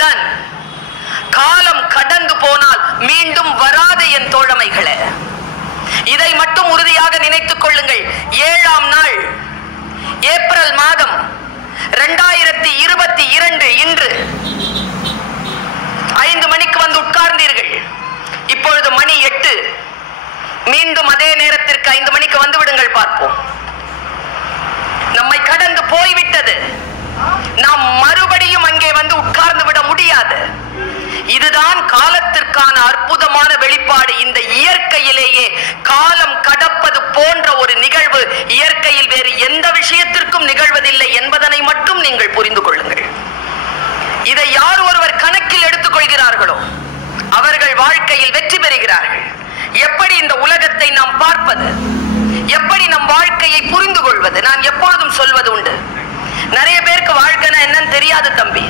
நிகழ்வுதான். காலம் கடந்து போனால் மீண்டும் வராது என் தோழமைகளே. இதை மட்டும் உறுதியாக நினைத்துக் கொள்ளுங்கள். 7ஆம் நாள் ஏப்ரல் மாதம் 2022 இன்று 5 மணிக்கு வந்து உட்கார்ந்தீர்கள். இப்பொழுது மணி 8. மீண்டும் அதே நேரத்திற்கு 5 மணிக்கு வந்து விடுங்கள், பார்ப்போம். நம்மை கடந்து போய்விட்டது. நாம் மறுபடியும் அங்கே வந்து உட்கார்ந்து விட முடியாது. இதுதான் காலத்திற்கான அற்புதமான வெளிப்பாடு. இந்த இயற்கையிலேயே காலம் கடப்பது போன்ற ஒரு நிகழ்வு இயற்கையில் வேறு எந்த விஷயத்திற்கும் நிகழ்வதில்லை என்பதனை மட்டும் நீங்கள் புரிந்து கொள்ளுங்கள். இதை யார் ஒருவர் கணக்கில் எடுத்துக் கொள்கிறார்களோ அவர்கள் வாழ்க்கையில் வெற்றி பெறுகிறார்கள். எப்படி இந்த உலகத்தை நாம் பார்ப்பது, எப்படி நம் வாழ்க்கையை புரிந்து கொள்வது? நான் எப்பொழுதும் சொல்வது உண்டு, நிறைய பேருக்கு வாழ்க்கைனா என்னன்னு தெரியாது தம்பி.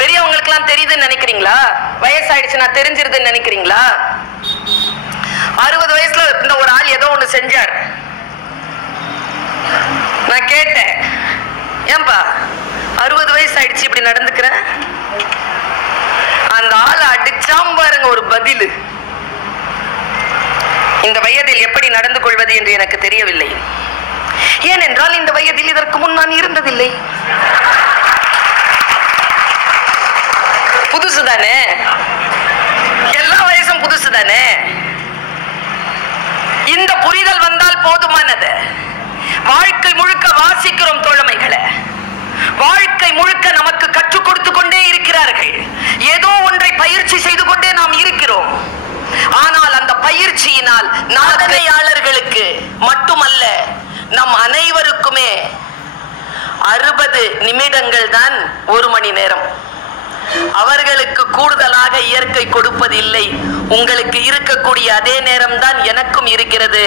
பெரியவங்களுக்கு எல்லாம் தெரியுதுன்னு நினைக்கிறீங்களா? வயசாயிடுச்சு நான் தெரிஞ்சிருதுன்னு நினைக்கிறீங்களா? 60 வயசுல இந்த ஒரு ஆள் ஏதோ ஒண்ணு செஞ்சார். நான் கேட்டேன், ஏன்பா 60 வயசு ஆயிடுச்சு இப்படி நடந்துக்கிற? அந்த ஆளை அடிச்சாம் பாருங்க ஒரு பதில். இந்த வயதில் எப்படி நடந்து கொள்வது என்று எனக்கு தெரியவில்லை. ஏனென்றால் இந்த வயதில் இதற்கு முன் நான் இருந்ததில்லை. புதுசுதானே, எல்லா வயசும் புதுசுதானே. இந்த புரிதல் வந்தால் போதுமானது. வாழ்க்கை முழுக்க வாசிக்கிறோம் தோழமைகளை. வாழ்க்கை முழுக்க நமக்கு கற்றுக் கொடுத்து கொண்டே இருக்கிறார்கள். ஏதோ ஒன்றை பயிற்சி செய்து கொண்டே நாம் இருக்கிறோம். ஆனால் அந்த பயிற்சியினால் சாதனையாளர்களுக்கு மட்டுமல்ல, நம் அனைவருக்குமே 60 நிமிடங்கள் தான் 1 மணி நேரம். அவர்களுக்கு கூடுதலாக இயற்கை கொடுப்பதில்லை. உங்களுக்கு இருக்கக்கூடிய அதே நேரம் தான் எனக்கும் இருக்கிறது.